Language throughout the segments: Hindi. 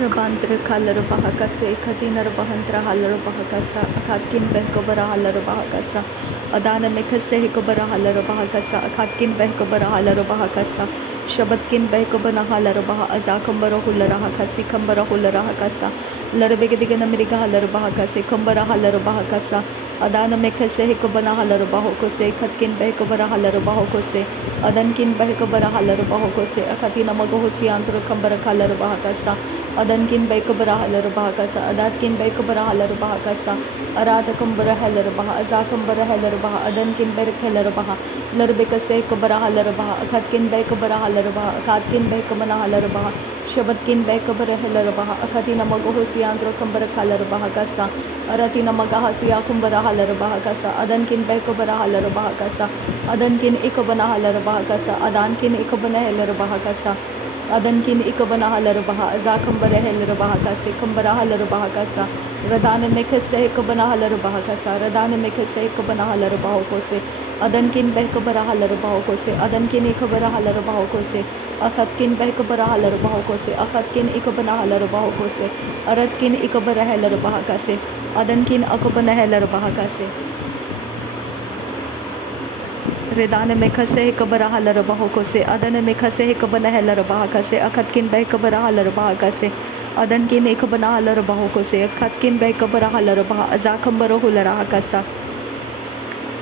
Rabantre kalları bahakası, katinarı bahantra halları bahakasa, akatkin behkobara halları bahakasa, adana mekase hekobara halları bahakasa, akatkin behkobara halları bahakasa, şabatkin behkobana halları baha, azakambara hullara hakasi, kambara hullara hakasa, ları begedigana miriga halları bahakase, kambara halları bahakasa, adana mekase hekobana halları bahokose, katkin behkobara halları bahokose, adankin behkobara halları bahokose, akatina magohosi antro kambara halları bahakasa, Adankin Baikabara Halar Bahakasa, Adatkin Baikabara Halar Bahakasa, Aradakambara Halar Baha, Azakambara Halar Baha, Adankin Baik Halar Baha, Larbekase Kabara Halar Baha, Akatkin Baikabara Halar Baha, Akatkin Baikamana Halar Baha, Shabatkin Baikabara Halar Baha, Akatina Magahosi Andro Kambara Halar Bahakasa, Aratina Magahasiya Kumbara Halar Bahakasa, Adankin Baikabara Halar Bahakasa, Adankin Ikabana Halar Bahakasa, Adankin Ikabana Halar Bahakasa, Adankin ikabana halar baha, zakambara halar bahakasa, kambara halar bahakasa, radana mekase ikabana halar bahakasa, radana mekase ikabana halar bahokose, adankin behkabara halar bahokose, adankin ikabara halar bahokose, akatkin behkabara halar bahokose, akatkin ikabana halar bahokose, aratkin ikabara halar bahakase, adankin akabana halar bahakase. Redane mekase kabara halar bahokose, adane mekase kabana halar bahakase, akatkin beh kabara halar bahakase, adankin ekabana halar bahokose, akatkin beh kabara halar bah, azakambara hulara hakasa.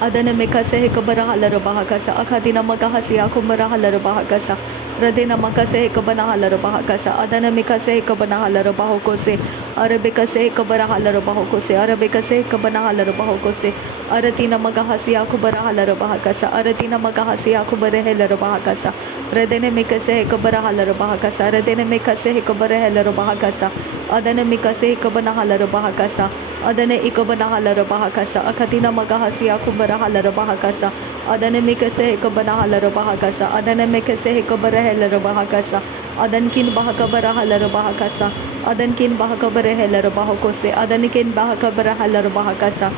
Adana mekase kabara halar bahakasa, akatina magahasiya kumbara halar bahakasa, radena makase kabana halar bahakasa, adana mekase kabana halar bahokose, arabekase kabara halar bahokose, arabekase kabana halar bahokose, aratina magahasiya kubara halar bahakasa, aratina magahasiya kubara halar bahakasa, radene mekase kabara halar bahakasa, radene mekase kabara halar bahakasa, adana mekase kabana halar bahakasa, adana ikabana halar bahakasa, akatina magahasiya kubara halar bahakasa, adana mekase kabana halar bahakasa, adana mekase kabara halar bahakasa, adankin bahakabara halar bahakasa, adankin bahakabara halar bahokose, adankin bahakabara halar bahakasa,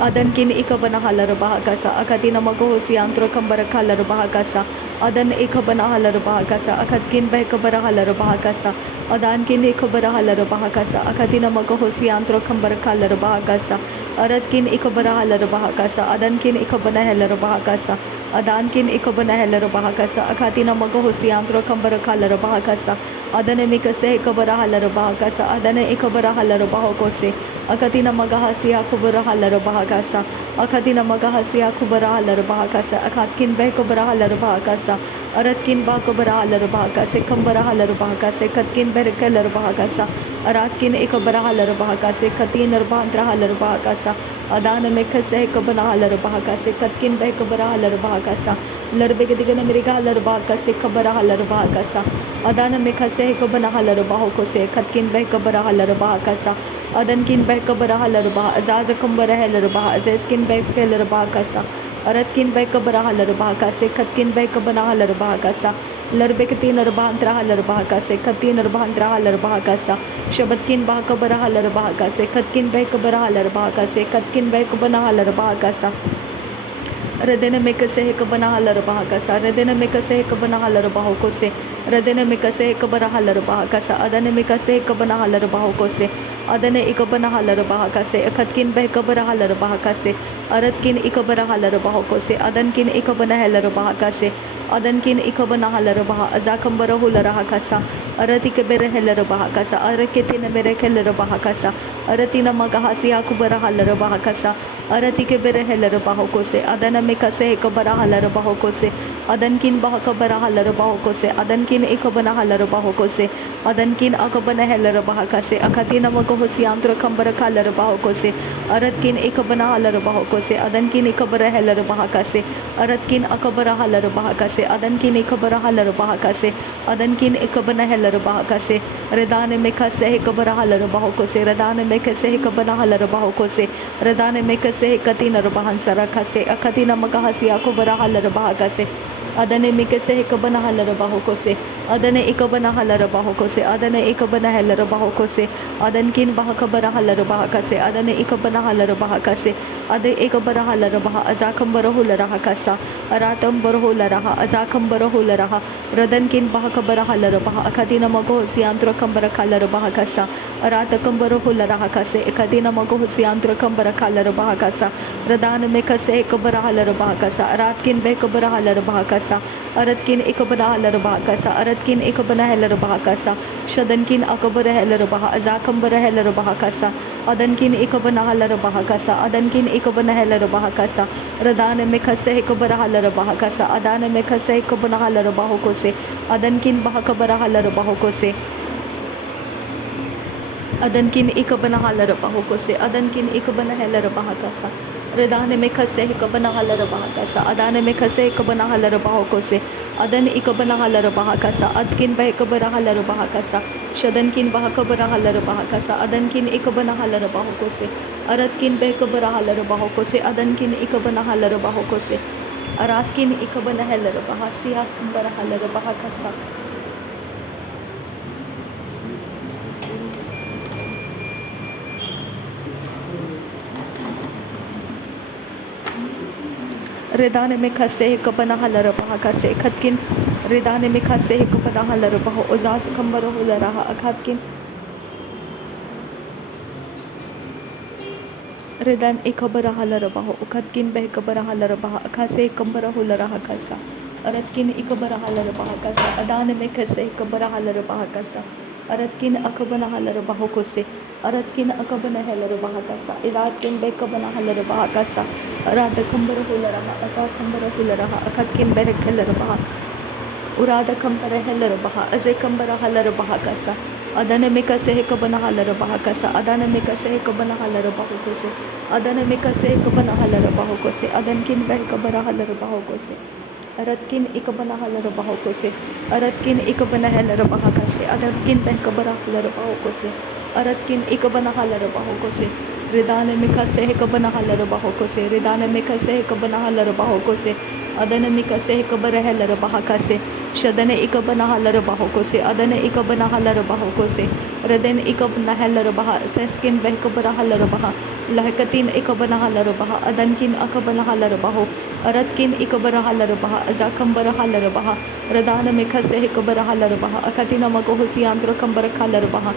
adankin ikabana halar bahakasa, akatina magohosi antro kambara halar bahakasa, adan ikabana halar bahakasa, akatkin bahakabara halar bahakasa, adankin ikabara halar bahakasa, akatina magohosi antro kambara halar bahakasa, aratkin ikabara halar bahakasa, adankin ikabana halar bahakasa, adankin ikabana halar bahakasa, akatina magohosi antro kambara halar bahakasa, adane mikase ikabara halar bahakasa, adane ikabara halar bahokose, akatina magahasiya kubara halar bahakasa, akatina magahasiya kubara halar bahakasa, akatkin behkubara halar bahakasa, aratkin bakubara halar bahakasa, kambara halar bahakasa, katkin berkalar bahakasa, aratkin ikabara halar bahakasa, katinar bandra halar bahakasa, adana mekase kabana halar bahakasa, katkin behkubara halar bahakasa, larbegedigan miriga halar bahakasa, kabara halar bahakasa, adana mekase kabana halar bahokose, katkin behkubara halar bahakasa, adankin behkubara halar bah, azaz kambara halar bah, azazkin behkalar bahakasa, aratkin behkubara halar bahakasa, katkin behkubana halar bahakasa, larbekati narbahantra halar bahakasa, katin narbahantra halar bahakasa, shabatkin bahkubara halar bahakasa, katkin behkubara halar bahakasa, katkin behkubana halar bahakasa, Radena mekase kabana halar bahakasa, radena mekase kabana halar bahokose, radena mekase kabara halar bahakasa, adana mekase kabana halar bahokose, adana ikabana halar bahakase, akatkin beh kabara halar bahakase, aratkin ikabara halar bahokose, adankin ikabana halar bahakase, adankin ikabana halar bah, azakambara hulara hakasa, aratik bere halar bahakasa, araketina bere halar bahakasa, aratina magahasiya kubara halar bahakasa, aratik bere halar bahokose, adana mekase kabara halar bahokose, adankin bahakabara halar bahokose, adankin ikabana halar bahokose, adankin akabana halar bahakase, akatina magohosi antro kambara halar bahokose, aratkin ikabana halar bahokose, adankin ikabara halar bahakase, aratkin akabara halar bahakase, adankin ikabara halar bahakase, adankin ikabana halar bahakase, redane mekase kabara halar bahokose, redane mekase kabana halar bahokose, redane mekase katinar bahansara kase, akatina magahasiya kubara halar bahakase, Adane mikase hekabana halarabaho kose. Adane ikabana halarabaho kose. Adane ikabana halarabaho kose. Adankin bahakabara halarabaha kase. Adane ikabana halarabaha kase. Ade ikabara halarabaha azakambara hularaha kasa. Aratam barahularaha azakam barahularaha. Radankin bahakabara halarabaha akadina mago siantra kambara kalarabaha kasa. Aratakam barahularaha kase. Ekadina mago siantra kambara kalarabaha kasa. Radana mikase ikabara halarabaha kasa. Aratkin bekabara halarabaha kasa. Aratkin ikabana halarabaha kasa. Aratkin ikabana halarabaha kasa. Shadankin akabara halarabaha azakambara halarabaha kasa. Adankin ikabana halarabaha kasa. Adankin ikabana halarabaha kasa. Radana mikase ikabara halarabaha kasa. Adana mikase ikabana halarabaha kose. Adankin bahakabara halarabaha kose. Adankin ikabana halarabaha kose. Adankin ikabana halarabaha kasa. Redane में खसे कबना हलर बहा कसा अदाने में खसे कबना हलर बहा कोसे अदन इकबना हलर बहा कसा अदकिन बह कबरा हलर बहा कसा शदन किन बहा कबरा हलर बहा कसा अदन किन इकबना हलर बहा कोसे अरत किन बह कबरा हलर बहा कोसे अदन किन इकबना हलर बहा कोसे अरात किन इकबना हलर बहा सिया बरा हलर बहा कसा Redane में खसे कबना हलर बहा कसे खतकिन Redane में खसे कबना हलर बहा उजाज कंबर हुल रहा अखतकिन Redan ikabara halar baho ukatkin beh kabara halar baha akase kambara hular raha kasa aratkin ikabara halar baha kasa adane में खसे कबरा हलर बहा कसा अरतकिन अकबना हलर बहो कोसे अरतकिन अकबना हलर बहा कसा इरातकिन बेकबना हलर बहा कसा अरात कंबर हुलर रहा असा कंबर हुलर रहा अखतकिन बेरक हलर बहा उराद कंबर हलर बहा अजे कंबर हलर बहा कसा अदन में कसे कबना हलर बहा कसा अदन में कसे कबना हलर बहो कोसे अदन में कसे कबना हलर बहो कोसे अदन किन बह कबरा हलर बहो कोसे अरतकिन इकबना हलर बहो कोसे अरतकिन इकबना हलर बहा कसे अदनकिन बह कबरा हलर बहो कोसे अरतकिन इकबना हलर बहो कोसे रिदान में कसे कबना हलर बहो कोसे रिदान में कसे कबना हलर बहो कोसे अदन में कसे कबर हलर बहा कसे शदन इकबना हलर बहो कोसे अदन इकबना हलर बहो कोसे रदन इकबना हलर बहा सस्किन बह कबरा हलर बहा लहकतिन इकबना हलर बहा अदनकिन अकबना हलर बहो अरतकिन इकबरा हलर बहा अजाकंबर हलर बहा रदान में खसे कबर हलर बहा अकतिन मको हुसियांत्र कंबर हलर बहा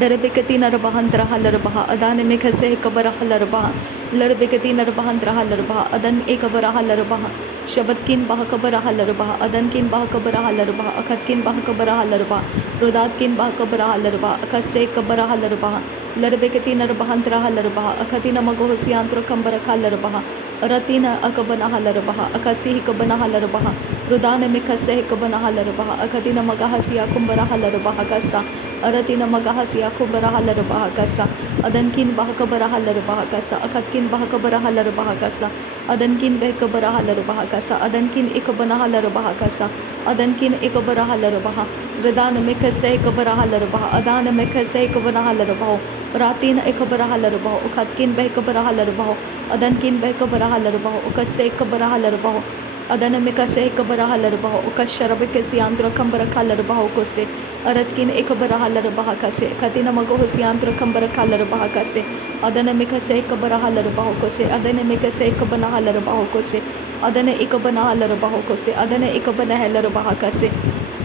दरबेकती नरबहंत्र हलर बहा अदान में खसे कबर हलर बहा लरबेकती नरबहंत्र हलर बहा अदन एकबर हलर बहा शबतकिन बह कबर हलर बहा अदनकिन बह कबर हलर बहा अखतकिन बह कबर हलर बहा रुदातकिन बह कबर हलर बहा अखसे कबर हलर बहा लरबेकती नरबहंत्र हलर बहा अखतिन मगो हुसियांत्र कंबर हलर बहा रतीन अकबना हलर बहा अकसी कबना हलर बहा रुदान में खसे कबना हलर बहा अखतिन मगहसिया कुंबरा हलर बहा कसा अरतिन मगहसिया कुंबरा हलर बहा कसा अदनकिन बह कबर हलर बहा कसा अखतकिन बह कबर हलर बहा कसा अदनकिन बह कबर हलर बहा कसा अदनकिन इकबना हलर बहा कसा अदनकिन इकबर हलर बहा रदान में खसे कबर हलर बहा अदान में खसे कबना हलर बहो रातीन इकबर हलर बहो उखतकिन बह कबर हलर बहो अदनकिन बह कबर हलर बहो उकसे कबर हलर बहो अदन में कसे कबर हलर बहो उकस शरब के सियांत्र कंबर हलर बहो कोसे अरतकिन इकबर हलर बहा कसे खतिन मगो हुसियांत्र कंबर हलर बहा कसे अदन में कसे कबर हलर बहो कोसे अदन में कसे कबना हलर बहो कोसे अदन इकबना हलर बहो कोसे अदन इकबना हलर बहा कसे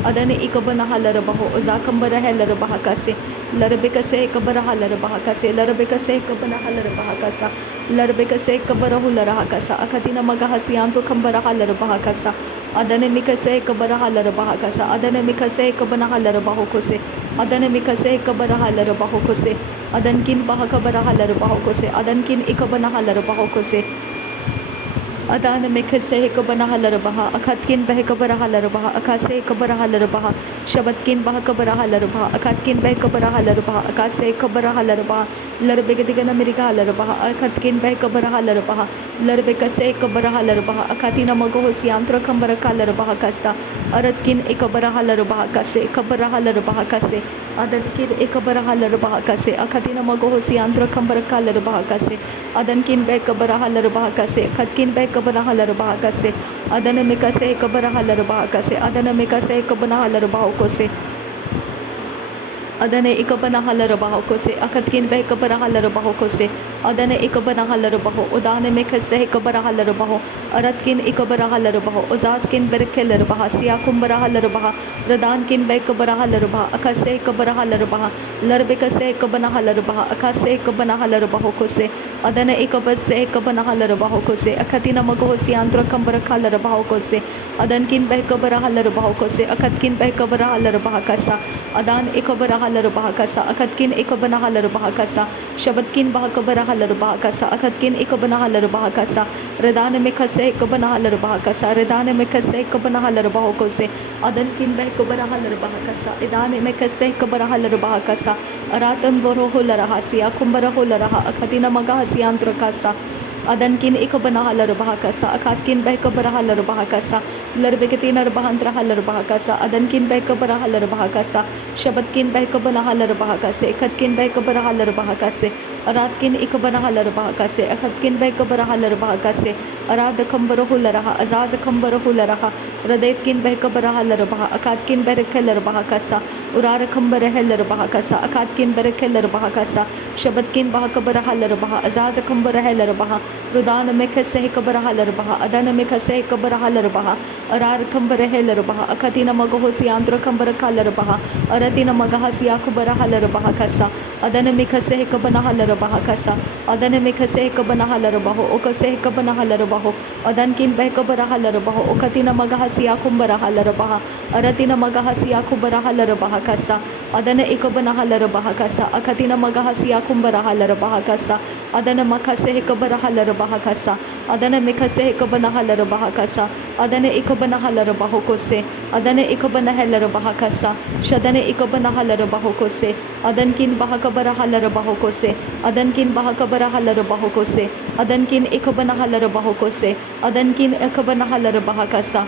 अदन इकबना हलर बहो उजा कंबर हलर बहा कसे लरबे कसे कबर हलर बहा कसे लरबे कसे कबना हलर बहा कसा लरबे कसे कबर हुलर हा कसा अखतिन मगा हसियांतो कंबर हलर बहा कसा अदन में कसे कबर हलर बहा कसा अदन में कसे कबना हलर बहो कोसे अदन में कसे कबर हलर बहो कोसे अदन किन बहा कबर हलर बहो कोसे अदन किन इकबना हलर बहो कोसे अदान में खसे कबना हलर बहा अखतकिन बह कबर हलर बहा अकासे कबर हलर बहा शबतकिन बह कबर हलर बहा अखतकिन बह कबर हलर बहा अकासे कबर हलर बहा लरबे गदिगन मिरिका हलर बहा अखतकिन बह कबर हलर बहा लरबे कसे कबर हलर बहा अखतिन मगो हुसियांत्र कंबर हलर बहा कसा अरतकिन एकबर हलर बहा कसे कबर हलर बहा कसे अदनकिन एकबर हलर बहा कसे अखतिन मगो हुसियांत्र कंबर हलर बहा कसे अदनकिन बह कबर हलर बहा कसे अखतकिन बह kabanahala rabahakase. Adana mikase kabarahala rabahakase. Adana mikase kabanahala rabahokose. Adana ikabanahala rabahokose. Akatkin beh kabarahala rabahokose. Adana ikabanahala rabaho. Udana mikase kabarahala rabaho. Aratkin ikabarahala rabaho. Uzaskin berkel rabaha. Siyakum barahala rabaha. Radankin beh kabarahala rabaha. Akase kabarahala rabaha. Larbikase kabanahala rabaha. Akase kabanahala rabahokose. Adana ikabase kabanahala rabahokose. Akatina magosi andra kambarakhala rabahokose. Adankin beh kabarahala rabahokose. Akatkin beh kabarahala rabahakasa. Adan ikabarahala rabahakasa. Akatkin ikabanahala rabahakasa. Shabatkin bahakabarahala rabahakasa. Akatkin ikabanahala rabahakasa. Redana mikase kabanahala rabahakasa. Redana mikase kabanahala rabahokose. Adankin beh kabarahala rabahakasa. Idane mikase kabarahala rabahakasa. Aratan borohula rahasiya kumbarahola raha. Akatina magahasiya antrakasa. Adankin ikabanahala rabahakasa. Akatkin beh kabarahala rabahakasa. Larbekatina rabahantrahala rabahakasa. Adankin beh kabarahala rabahakasa. Shabatkin beh kabanahala rabahakase. Akatkin beh kabarahala rabahakase. Aratkin ikabanahala rabahakase. Akatkin beh kabarahala rabahakase. Arada kambarahula raha. Azaz kambarahula raha. Radetkin beh kabarahala rabaha. Akatkin berekela rabahakasa. Urara kambarahela rabahakasa. Akatkin berekela rabahakasa. Shabatkin bahakabarahala rabaha. Azaz kambarahela rabaha. Rudana mikase kabarahala rabaha. Adana mikase kabarahala rabaha. Arar kambarahela rabaha. Akatina magahosi andra kambarakala rabaha. Aratina magahasi akubarahala rabaha kasa. Adana mikase kabanahala rabaha kasa. Adana mikase kabanahala rabaho. Okase kabanahala rabaho. Adankin beh kabarahala rabaho. Okatina magahasi akumbarahala rabaha. Aratina magahasi akubarahala rabaha kasa. Adana ikabanahala rabaha kasa. Akatina magahasi akumbarahala rabaha kasa. Adana makase kabarahala rabaha kasa. Adana mikase kabanahala rabaha kasa. Adana ikabanahala rabaho kose. Adana ikabanahala rabaha kasa. Shadana ikabanahala rabaho kose. Adankin bahakabarahala rabaho kose. Adankin bahakabarahala rabaho kose. Adankin ikabanahala rabaho kose. Adankin ikabanahala rabaha kasa.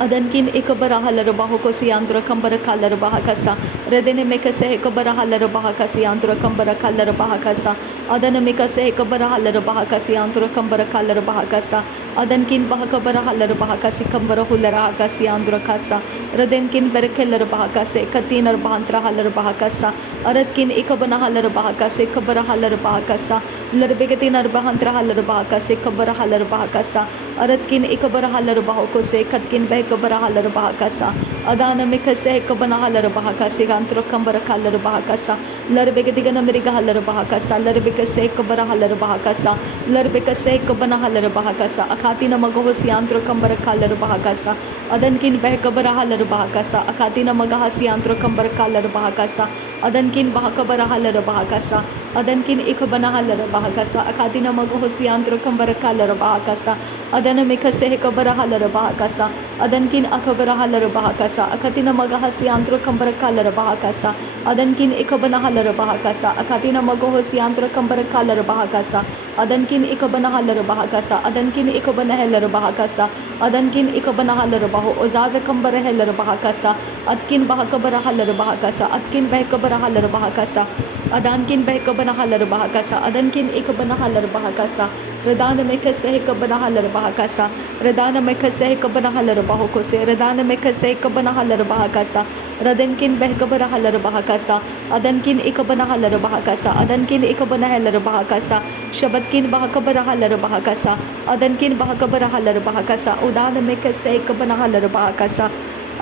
Adankin ikabarahala rabahokose andra kambarakala rabahakasa. Redene mikase kabarahala rabahakasi andra kambarakala rabahakasa. Adana mikase kabarahala rabahakasi andra kambarakala rabahakasa. Adankin bahakabarahala rabahakasi kambarahula rahakasi andra kasa. Redenkin berekela rabahakase katina rabahantrahala rabahakasa. Aratkin ikabanahala rabahakase kabarahala rabahakasa. Larbekatina rabahantrahala rabahakase kabarahala rabahakasa. Aratkin ikabarahala rabahokose katkin beh kabarahala rabahakasa. Adana mikase kabanahala rabahakase gantra kambarakala rabahakasa. Larbekatigana mirigahala rabahakasa. Larbekase kabarahala rabahakasa. Larbekase kabanahala rabahakasa. Akatina magahosi antra kambarakala rabahakasa. Adankin beh kabarahala rabahakasa. Akatina magahasi antra kambarakala rabahakasa. Adankin bahakabarahala rabahakasa. Adankin ikabanahala rabahakasa. Akatina magahosi antra kambarakala rabahakasa. Adana mikase kabarahala rabahakasa. Adankin akabarahala rabahakasa. Akatina magahasi antra kambarakala rabahakasa. Adankin ikabanahala rabahakasa. Akatina magahosi antra kambarakala rabahakasa. Adankin ikabanahala rabahakasa. Adankin ikabanahala rabahakasa. Adankin ikabanahala rabaho. Ozaza kambarahela rabahakasa. Atkin bahakabarahala rabahakasa. Atkin behkabarahala rabahakasa. Adankin behkabanahala rabahakasa. Adankin ikabanahala rabahakasa. Redana mikase kabanahala rabahakasa. Redana mikase kabanahala rabahokose. Redana mikase kabanahala rabahakasa. Radankin behkabarahala rabahakasa. Adankin ikabanahala rabahakasa. Adankin ikabanahala rabahakasa. Shabatkin bahakabarahala rabahakasa. Adankin bahakabarahala rabahakasa. Udana mikase kabanahala rabahakasa.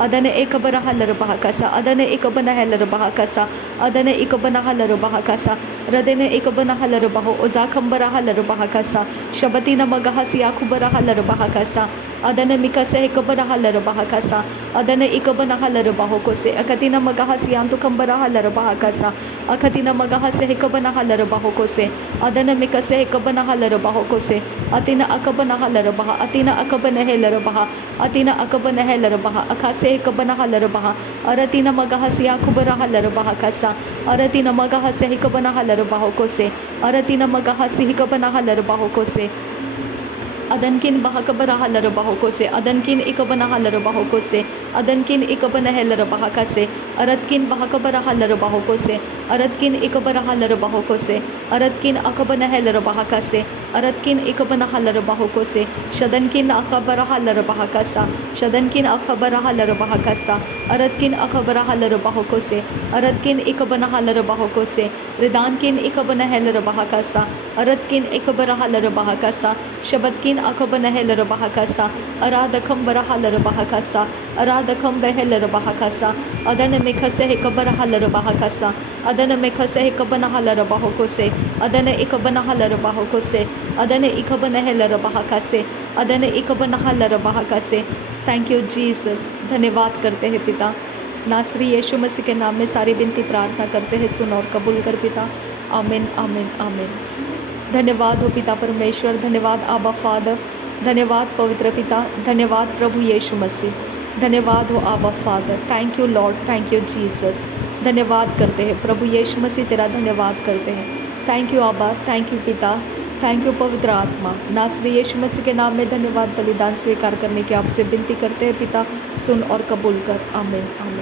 Adana ekabanahala rabahakasa. Adana ekabanahala rabahakasa. Adana ekabanahala rabahakasa. Radena ekabanahala rabaho. Ozakambarahala rabahakasa. Shabatina magahasi akubarahala rabahakasa. Adana mikase ekabanahala rabahakasa. Adana ekabanahala rabahokose. Akatina magahasi antukambarahala rabahakasa. Akatina magahase ekabanahala rabahokose. Adana mikase ekabanahala rabahokose. Atina akabanahala rabaha. Atina akabanahela rabaha. Atina akabanahela rabaha. Akase ekabanahala rabaha. Aratina magahasi akubarahala rabahakasa. Aratina magahase ekabanahala rabahokose. Aratina magahasi ekabanahala rabahokose. Adankin bahakabara halara bahokose, Adankin ikabana halara bahokose, Adankin ikabana helara bahakase, Aratkin bahakabara halara bahokose, Aratkin ikabara halara bahokose, Aratkin akabana helara bahakase, Aratkin ikabana halara bahokose, Shadankin akabara halara bahakasa, Shadankin akabara halara bahakasa, Aratkin akabara halara bahokose, Aratkin ikabana halara bahokose, Ridankin ikabana helara bahakasa, Aratkin ikabara halara bahakasa, Shabadkin akabana helara bahakasa, Aradakam bara halara bahakasa, Aradakam behelara bahakasa, Adana mekase hekabara halara bahakasa, Adana mekase hekabana halara bahokose, Adana ikabana halara bahokose, Adana ikabana helara bahakase, Adana ikabana halara bahakase. Thank you Jesus. धन्यवाद करते हैं पिता, नासरी यीशु मसीह के नाम में सारी विनती प्रार्थना करते हैं, सुन और कबूल कर पिता। आमीन आमीन आमीन। धन्यवाद हो पिता परमेश्वर, धन्यवाद आबा फादर, धन्यवाद पवित्र पिता, धन्यवाद प्रभु यीशु मसीह, धन्यवाद हो आबा father. Thank you Lord, thank you Jesus. धन्यवाद करते हैं प्रभु यीशु मसीह, तेरा धन्यवाद करते हैं। थैंक यू आबा, थैंक यू पिता, थैंक यू पवित्र आत्मा। नासरी यीशु मसीह के नाम में धन्यवाद बलिदान स्वीकार करने की आपसे विनती करते हैं पिता, सुन और कबूल कर। आमीन आमीन।